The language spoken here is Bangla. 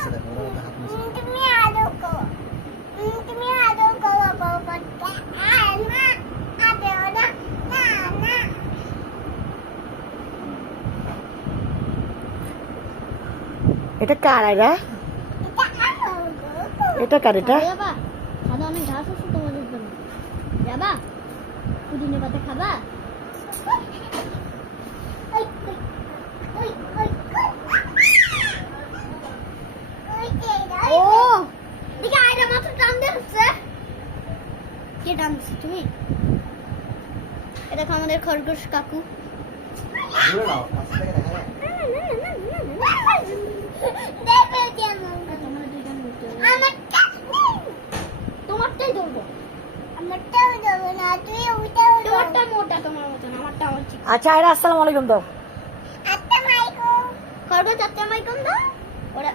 নিচে দেখো, ওরা ওদের হাত নিচে। তুমি আদর করো, তুমি আদর করো বাবাকে। আর না আদর না, না না। এটা কার এরা? এটা কার এটা? যাবা খাওয়া অনেক ঘাস আছে তোমাদের জন্য। যাবা পুদিনা পাতা খাবা? ও দেখি আয়রা মাত্র টান দিচ্ছে। কে টান দিচ্ছে? তুমি? এটা দেখো আমাদের খরগোশ কাকু। দূরে নাও, কাছ থেকে দেখা যায়। তোমারটাই ধরবো, আমারটাও ধরবো না, তুই ওইটাও তোমারটা মোটা, তোমার মতন, আমারটা আমার ঠিক। আচ্ছা এরা আসসালামু আলাইকুম দাও। আচ্ছা মাইকো খরগোশ, আচ্ছা মাইকো দাও। ওরা